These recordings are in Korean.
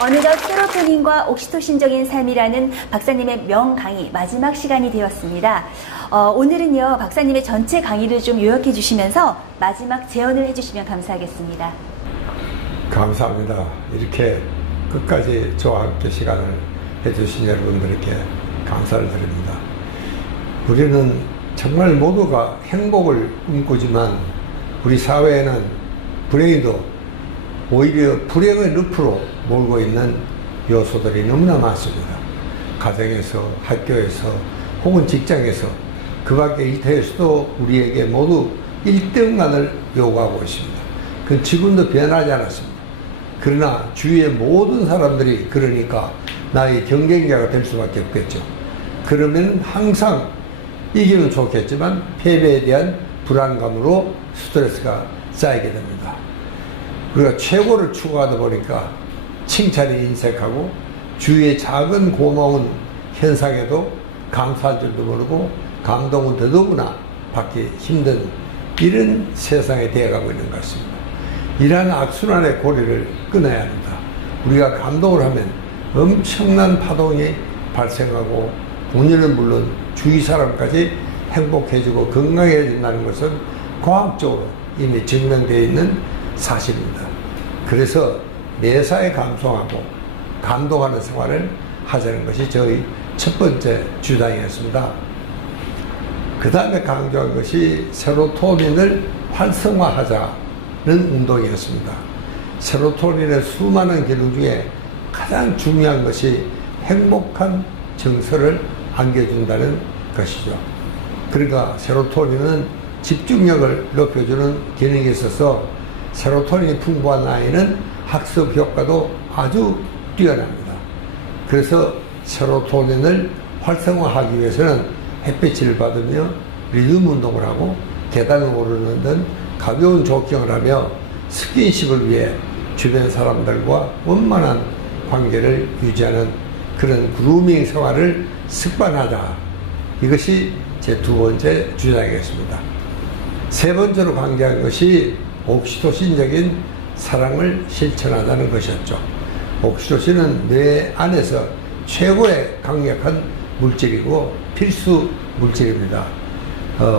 어느덧 세로토닌과 옥시토신적인 삶이라는 박사님의 명강의 마지막 시간이 되었습니다. 오늘은요, 박사님의 전체 강의를 좀 요약해 주시면서 마지막 제언을 해주시면 감사하겠습니다. 감사합니다. 이렇게 끝까지 저와 함께 시간을 해주신 여러분들에게 감사를 드립니다. 우리는 정말 모두가 행복을 꿈꾸지만 우리 사회에는 불행히도 오히려 불행의 늪으로 몰고 있는 요소들이 너무나 많습니다. 가정에서, 학교에서, 혹은 직장에서, 그 밖의 일터에서도 우리에게 모두 1등만을 요구하고 있습니다. 그건 지금도 변하지 않았습니다. 그러나 주위의 모든 사람들이 그러니까 나의 경쟁자가 될 수밖에 없겠죠. 그러면 항상 이기면 좋겠지만 패배에 대한 불안감으로 스트레스가 쌓이게 됩니다. 우리가 최고를 추구하다 보니까 칭찬이 인색하고 주위의 작은 고마운 현상에도 감사할 줄도 모르고 감동은 더더구나 받기 힘든 이런 세상에 되어가고 있는 것 같습니다. 이러한 악순환의 고리를 끊어야 합니다. 우리가 감동을 하면 엄청난 파동이 발생하고 본인은 물론 주위 사람까지 행복해지고 건강해진다는 것은 과학적으로 이미 증명되어 있는 사실입니다. 그래서 매사에 감성하고 감동하는 생활을 하자는 것이 저희 첫 번째 주장이었습니다. 그 다음에 강조한 것이 세로토닌을 활성화하자는 운동이었습니다. 세로토닌의 수많은 기능 중에 가장 중요한 것이 행복한 정서를 안겨준다는 것이죠. 그러니까 세로토닌은 집중력을 높여주는 기능이 있어서 세로토닌이 풍부한 아이는 학습 효과도 아주 뛰어납니다. 그래서 세로토닌을 활성화하기 위해서는 햇빛을 받으며 리듬 운동을 하고 계단을 오르는 등 가벼운 조깅을 하며 스킨십을 위해 주변 사람들과 원만한 관계를 유지하는 그런 그루밍 생활을 습관하자. 이것이 제 두 번째 주장이겠습니다. 세 번째로 강조한 것이 옥시토신적인 사랑을 실천하자는 것이었죠. 옥시토신은 뇌 안에서 최고의 강력한 물질이고 필수 물질입니다.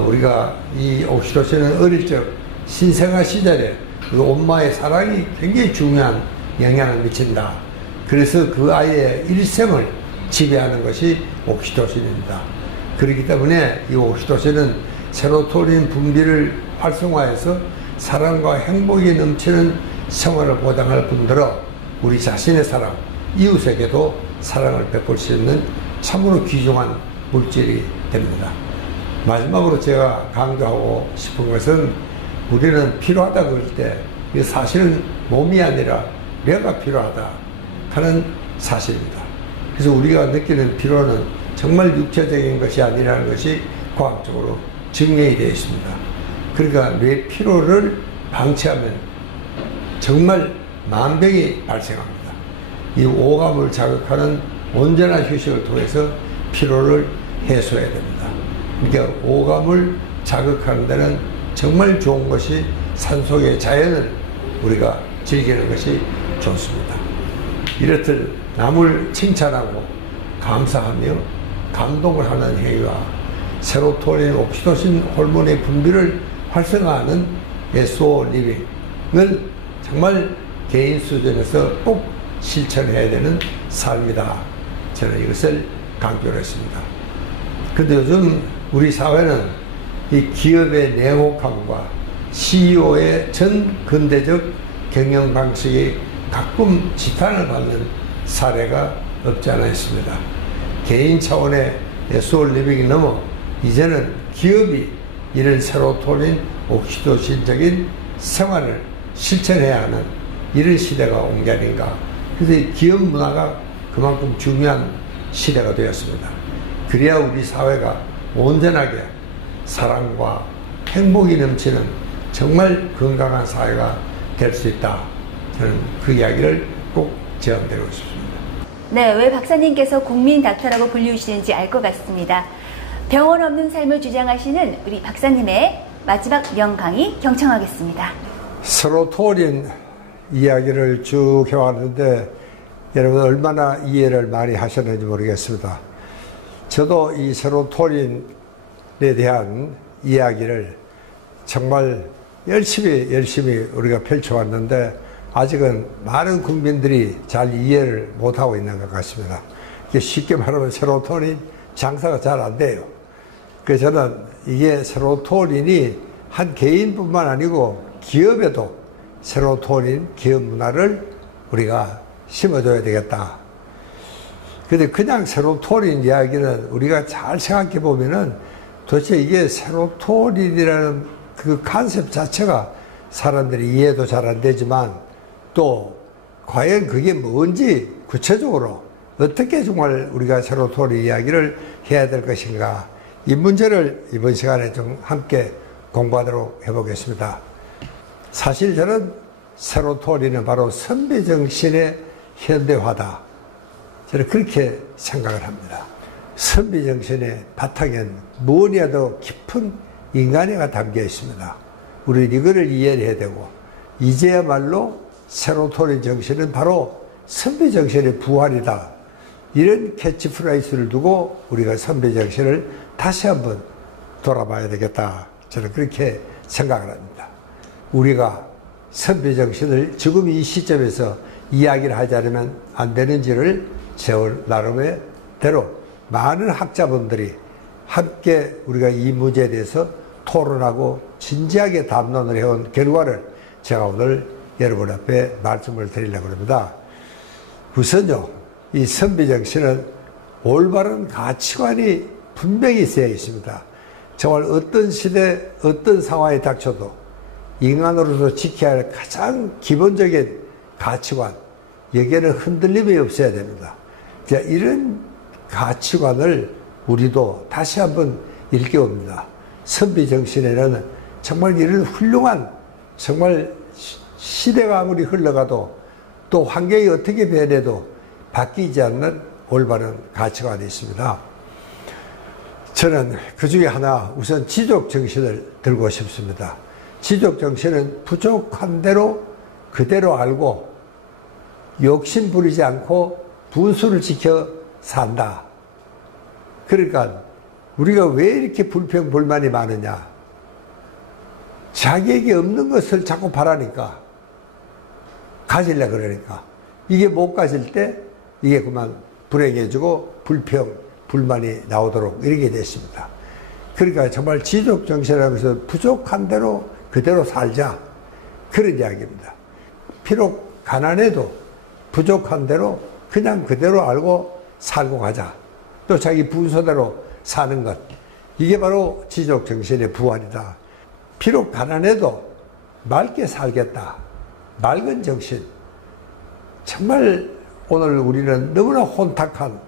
우리가 이 옥시토신은 어릴 적 신생아 시절에 그 엄마의 사랑이 굉장히 중요한 영향을 미친다. 그래서 그 아이의 일생을 지배하는 것이 옥시토신입니다. 그렇기 때문에 이 옥시토신은 세로토닌 분비를 활성화해서 사랑과 행복이 넘치는 생활을 보장할 뿐더러 우리 자신의 사랑, 이웃에게도 사랑을 베풀 수 있는 참으로 귀중한 물질이 됩니다. 마지막으로 제가 강조하고 싶은 것은 우리는 필요하다 그럴 때 사실은 몸이 아니라 뇌가 필요하다 하는 사실입니다. 그래서 우리가 느끼는 피로는 정말 육체적인 것이 아니라는 것이 과학적으로 증명이 되어 있습니다. 그러니까 뇌 피로를 방치하면 정말 만병이 발생합니다. 이 오감을 자극하는 온전한 휴식을 통해서 피로를 해소해야 됩니다. 그러니까 오감을 자극하는 데는 정말 좋은 것이 산속의 자연을 우리가 즐기는 것이 좋습니다. 이렇듯 남을 칭찬하고 감사하며 감동을 하는 행위와 세로토닌, 옥시토신 호르몬의 분비를 활성화하는 SO 리빙을 정말 개인 수준에서 꼭 실천해야 되는 삶이다. 저는 이것을 강조를 했습니다. 근데 요즘 우리 사회는 이 기업의 냉혹함과 CEO의 전 근대적 경영 방식이 가끔 지탄을 받는 사례가 없지 않아 있습니다. 개인 차원의 SO 리빙이 넘어 이제는 기업이 이런 세로토닌, 옥시토신적인 생활을 실천해야 하는 이런 시대가 온 게 아닌가. 그래서 이 기업 문화가 그만큼 중요한 시대가 되었습니다. 그래야 우리 사회가 온전하게 사랑과 행복이 넘치는 정말 건강한 사회가 될 수 있다. 저는 그 이야기를 꼭 제안드리고 싶습니다. 네, 왜 박사님께서 국민 닥터라고 불리우시는지 알 것 같습니다. 병원 없는 삶을 주장하시는 우리 박사님의 마지막 명강의 경청하겠습니다. 세로토닌 이야기를 쭉 해왔는데 여러분 얼마나 이해를 많이 하셨는지 모르겠습니다. 저도 이 세로토닌에 대한 이야기를 정말 열심히 우리가 펼쳐왔는데 아직은 많은 국민들이 잘 이해를 못하고 있는 것 같습니다. 쉽게 말하면 세로토닌 장사가 잘 안 돼요. 그래서 저는 이게 세로토닌이 한 개인뿐만 아니고 기업에도 세로토닌 기업 문화를 우리가 심어줘야 되겠다. 근데 그냥 세로토닌 이야기는 우리가 잘 생각해 보면은 도대체 이게 세로토닌이라는 그 컨셉 자체가 사람들이 이해도 잘 안 되지만 또 과연 그게 뭔지 구체적으로 어떻게 정말 우리가 세로토닌 이야기를 해야 될 것인가, 이 문제를 이번 시간에 좀 함께 공부하도록 해보겠습니다. 사실 저는 세로토닌은 바로 선비정신의 현대화다, 저는 그렇게 생각을 합니다. 선비정신의 바탕엔 무엇이야 더 깊은 인간애가 담겨 있습니다. 우리는 이거를 이해해야 되고, 이제야말로 세로토닌 정신은 바로 선비정신의 부활이다, 이런 캐치프레이즈를 두고 우리가 선비정신을 다시 한번 돌아봐야 되겠다, 저는 그렇게 생각을 합니다. 우리가 선비정신을 지금 이 시점에서 이야기를 하지 않으면 안 되는지를 제 나름의 대로 많은 학자분들이 함께 우리가 이 문제에 대해서 토론하고 진지하게 담론을 해온 결과를 제가 오늘 여러분 앞에 말씀을 드리려고 합니다. 우선요, 이 선비정신은 올바른 가치관이 분명히 있어야 있습니다. 정말 어떤 시대, 어떤 상황에 닥쳐도 인간으로서 지켜야 할 가장 기본적인 가치관, 여기에는 흔들림이 없어야 됩니다. 자, 이런 가치관을 우리도 다시 한번 일깨웁니다. 선비정신에는 정말 이런 훌륭한, 정말 시대가 아무리 흘러가도 또 환경이 어떻게 변해도 바뀌지 않는 올바른 가치관이 있습니다. 저는 그 중에 하나, 우선 지족정신을 들고 싶습니다. 지족정신은 부족한 대로 그대로 알고 욕심 부리지 않고 분수를 지켜 산다. 그러니까 우리가 왜 이렇게 불평 불만이 많으냐, 자기에게 없는 것을 자꾸 바라니까, 가지려 그러니까, 이게 못 가질 때 이게 그만 불행해지고 불평 불만이 나오도록 이렇게 됐습니다. 그러니까 정말 지족정신이라면서 부족한 대로 그대로 살자, 그런 이야기입니다. 비록 가난해도 부족한 대로 그냥 그대로 알고 살고 가자, 또 자기 분수대로 사는 것, 이게 바로 지족정신의 부활이다. 비록 가난해도 맑게 살겠다, 맑은 정신. 정말 오늘 우리는 너무나 혼탁한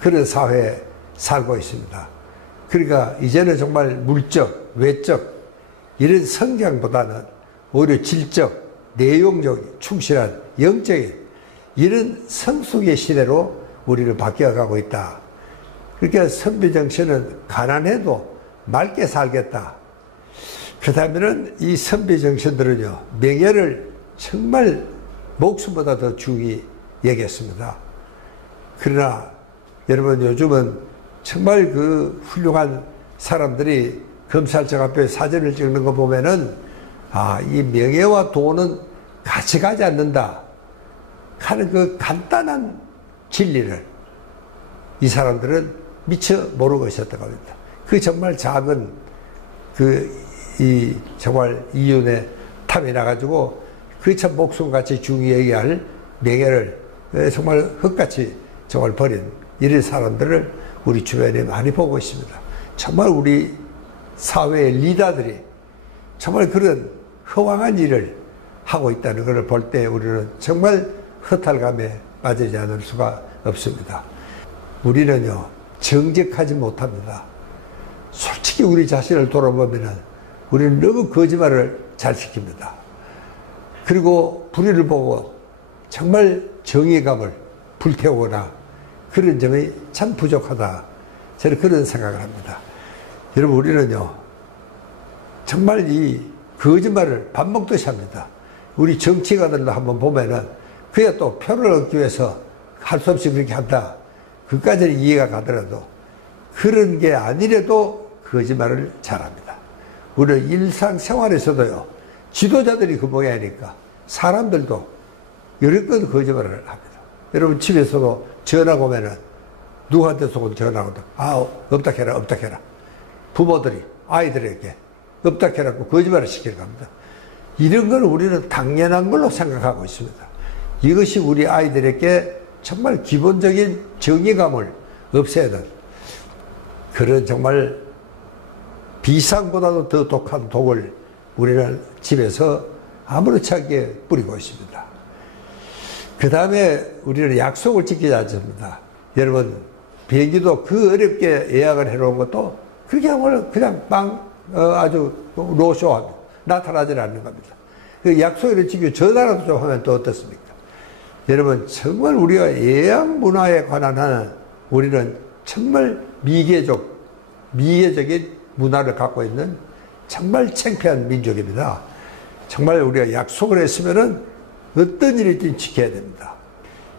그런 사회에 살고 있습니다. 그러니까 이제는 정말 물적, 외적 이런 성장보다는 오히려 질적, 내용적, 충실한 영적인 이런 성숙의 시대로 우리는 바뀌어가고 있다. 그러니까 선비정신은 가난해도 맑게 살겠다. 그렇다면 이 선비정신들은요, 명예를 정말 목숨보다 더 중히 여겼습니다. 그러나 여러분, 요즘은 정말 그 훌륭한 사람들이 검찰청 앞에 사진을 찍는 거 보면은, 아, 이 명예와 돈은 같이 가지 않는다 하는 그 간단한 진리를 이 사람들은 미처 모르고 있었다고 합니다. 그 정말 작은 정말 이윤에 탐이 나가지고 그 참 목숨같이 중히 얘기할 명예를 정말 흙같이 정말 버린 이런 사람들을 우리 주변에 많이 보고 있습니다. 정말 우리 사회의 리더들이 정말 그런 허황한 일을 하고 있다는 것을 볼 때 우리는 정말 허탈감에 빠지지 않을 수가 없습니다. 우리는요, 정직하지 못합니다. 솔직히 우리 자신을 돌아보면 우리는 너무 거짓말을 잘 시킵니다. 그리고 불의를 보고 정말 정의감을 불태우거나 그런 점이 참 부족하다, 저는 그런 생각을 합니다. 여러분, 우리는요 정말 이 거짓말을 밥 먹듯이 합니다. 우리 정치가들도 한번 보면은 그게 또 표를 얻기 위해서 할 수 없이 그렇게 한다. 그까지는 이해가 가더라도 그런 게 아니래도 거짓말을 잘합니다. 우리는 일상생활에서도요. 지도자들이 그 모양이니까 사람들도 여러건 거짓말을 합니다. 여러분 집에서도 전화가 오면은 누구한테서 전화가 오든 없다 해라 없다 해라. 부모들이 아이들에게 없다 해라고 거짓말을 시키는 겁니다. 이런 걸 우리는 당연한 걸로 생각하고 있습니다. 이것이 우리 아이들에게 정말 기본적인 정의감을 없애는 그런 정말 비상보다도 더 독한 독을 우리는 집에서 아무렇지 않게 뿌리고 있습니다. 그 다음에 우리는 약속을 지키지 않습니다. 여러분 비행기도 그 어렵게 예약을 해놓은 것도 그렇게 그냥 아주 노쇼하고 나타나지 않는 겁니다. 그 약속을 지키고 전화라도 좀 하면 또 어떻습니까? 여러분 정말 우리가 예약 문화에 관한 하는 우리는 정말 미개적인 문화를 갖고 있는 정말 창피한 민족입니다. 정말 우리가 약속을 했으면은 어떤 일이든 지켜야 됩니다.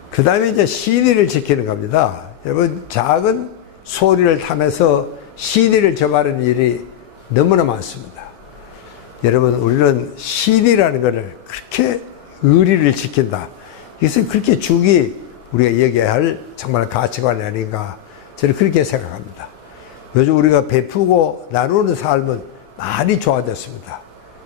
그 다음에 이제 신의를 지키는 겁니다. 여러분 작은 소리를 타면서 신의를 저버리는 일이 너무나 많습니다. 여러분 우리는 신의라는 것을 그렇게 의리를 지킨다. 이것은 그렇게 중히 우리가 얘기해야 할 정말 가치관이 아닌가 저는 그렇게 생각합니다. 요즘 우리가 베푸고 나누는 삶은 많이 좋아졌습니다.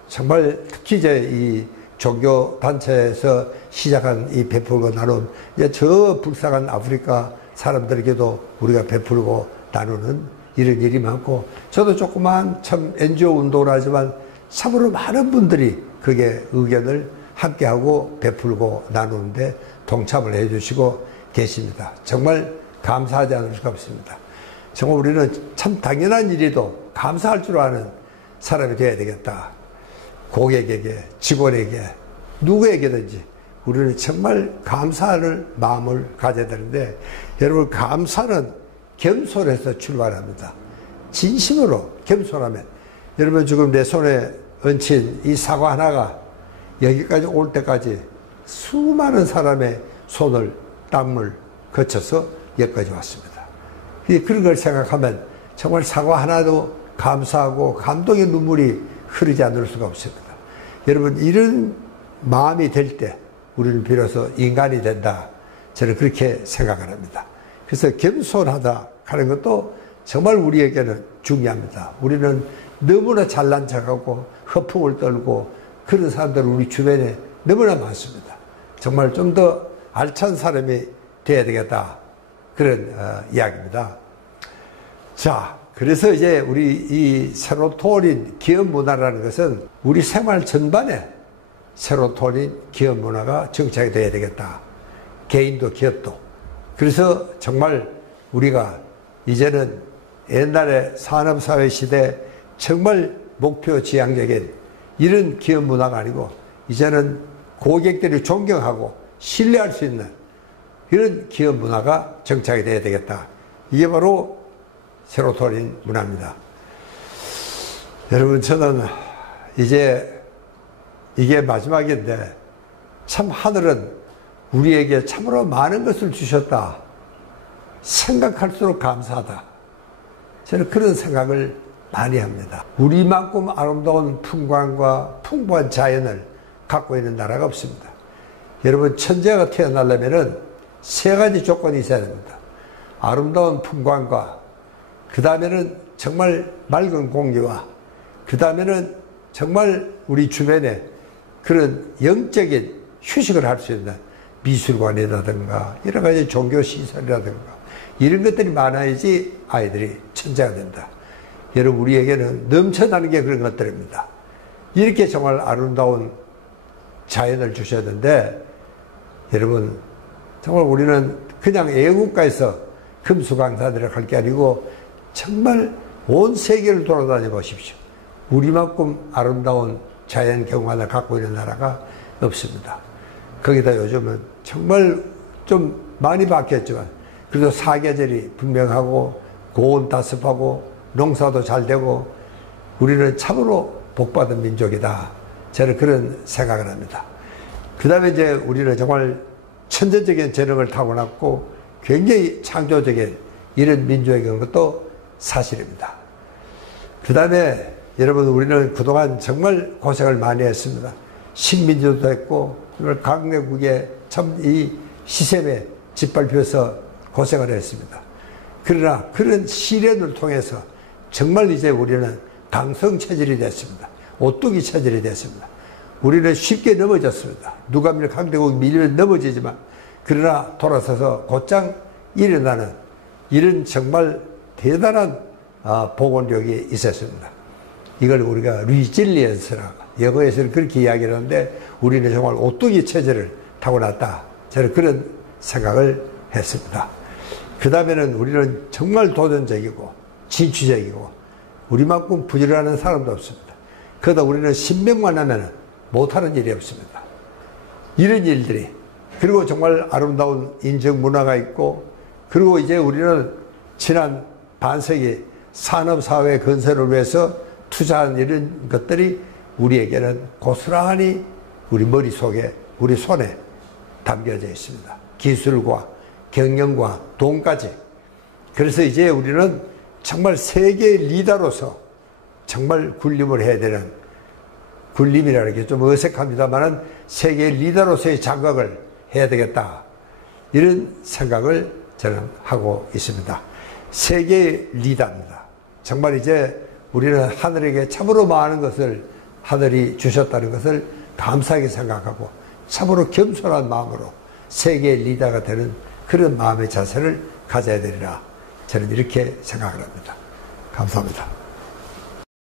정말 특히 이제 이 종교단체에서 시작한 이 베풀고 나눔, 이제 저 불쌍한 아프리카 사람들에게도 우리가 베풀고 나누는 이런 일이 많고, 저도 조그만 참 NGO 운동을 하지만 참으로 많은 분들이 그게 의견을 함께하고 베풀고 나누는데 동참을 해주시고 계십니다. 정말 감사하지 않을 수가 없습니다. 정말 우리는 참 당연한 일에도 감사할 줄 아는 사람이 되어야 되겠다. 고객에게, 직원에게, 누구에게든지 우리는 정말 감사하는 마음을 가져야 되는데, 여러분 감사는 겸손해서 출발합니다. 진심으로 겸손하면, 여러분 지금 내 손에 얹힌 이 사과 하나가 여기까지 올 때까지 수많은 사람의 손을, 땀을 거쳐서 여기까지 왔습니다. 그런 걸 생각하면 정말 사과 하나도 감사하고 감동의 눈물이 흐르지 않을 수가 없습니다. 여러분 이런 마음이 될 때 우리는 비로소 인간이 된다. 저는 그렇게 생각을 합니다. 그래서 겸손하다 하는 것도 정말 우리에게는 중요합니다. 우리는 너무나 잘난 척하고 허풍을 떨고 그런 사람들은 우리 주변에 너무나 많습니다. 정말 좀 더 알찬 사람이 돼야 되겠다. 그런 이야기입니다. 자, 그래서 이제 우리 이 세로토닌 기업 문화라는 것은 우리 생활 전반에 세로토닌 기업 문화가 정착이 돼야 되겠다. 개인도 기업도. 그래서 정말 우리가 이제는 옛날에 산업사회 시대 정말 목표 지향적인 이런 기업 문화가 아니고 이제는 고객들이 존경하고 신뢰할 수 있는 이런 기업 문화가 정착이 돼야 되겠다. 이게 바로 세로토닌 문화입니다. 여러분 저는 이제 이게 마지막인데 참 하늘은 우리에게 참으로 많은 것을 주셨다. 생각할수록 감사하다. 저는 그런 생각을 많이 합니다. 우리만큼 아름다운 풍광과 풍부한 자연을 갖고 있는 나라가 없습니다. 여러분 천재가 태어나려면 세 가지 조건이 있어야 됩니다. 아름다운 풍광과 그 다음에는 정말 맑은 공기와 그 다음에는 정말 우리 주변에 그런 영적인 휴식을 할 수 있는 미술관이라든가 여러 가지 종교시설이라든가 이런 것들이 많아야지 아이들이 천재가 된다. 여러분 우리에게는 넘쳐나는 게 그런 것들입니다. 이렇게 정말 아름다운 자연을 주셨는데 여러분 정말 우리는 그냥 애국가에서 금수강산이라고 할 게 아니고 정말 온 세계를 돌아다녀 보십시오. 우리만큼 아름다운 자연 경관을 갖고 있는 나라가 없습니다. 거기다 요즘은 정말 좀 많이 바뀌었지만 그래도 사계절이 분명하고 고온다습하고 농사도 잘 되고 우리는 참으로 복받은 민족이다. 저는 그런 생각을 합니다. 그 다음에 이제 우리는 정말 천재적인 재능을 타고났고 굉장히 창조적인 이런 민족인 것도 사실입니다. 그 다음에 여러분, 우리는 그동안 정말 고생을 많이 했습니다. 식민지도 했고 강대국의 참 이 시샘에 짓밟혀서 고생을 했습니다. 그러나 그런 시련을 통해서 정말 이제 우리는 강성 체질이 됐습니다. 오뚜기 체질이 됐습니다. 우리는 쉽게 넘어졌습니다. 누가 밀면 강대국 밀면 넘어지지만, 그러나 돌아서서 곧장 일어나는 이런 정말 대단한 복원력이 있었습니다. 이걸 우리가 리질리언스라고 영어에서는 그렇게 이야기를 하는데, 우리는 정말 오뚜기 체질을 타고났다, 저는 그런 생각을 했습니다. 그 다음에는 우리는 정말 도전적이고 진취적이고 우리만큼 부지런한 사람도 없습니다. 그러다 우리는 신명만 하면 못하는 일이 없습니다. 이런 일들이, 그리고 정말 아름다운 인적 문화가 있고, 그리고 이제 우리는 지난 반세기 산업사회 건설을 위해서 투자한 이런 것들이 우리에게는 고스란히 우리 머릿속에, 우리 손에 담겨져 있습니다. 기술과 경영과 돈까지. 그래서 이제 우리는 정말 세계 리더로서 정말 군림을 해야 되는, 군림이라는 게 좀 어색합니다만은 세계 리더로서의 자각을 해야 되겠다, 이런 생각을 저는 하고 있습니다. 세계 리더입니다. 정말 이제 우리는 하늘에게 참으로 많은 것을 하늘이 주셨다는 것을 감사하게 생각하고 참으로 겸손한 마음으로 세계 리더가 되는 그런 마음의 자세를 가져야 되리라, 저는 이렇게 생각을 합니다. 감사합니다.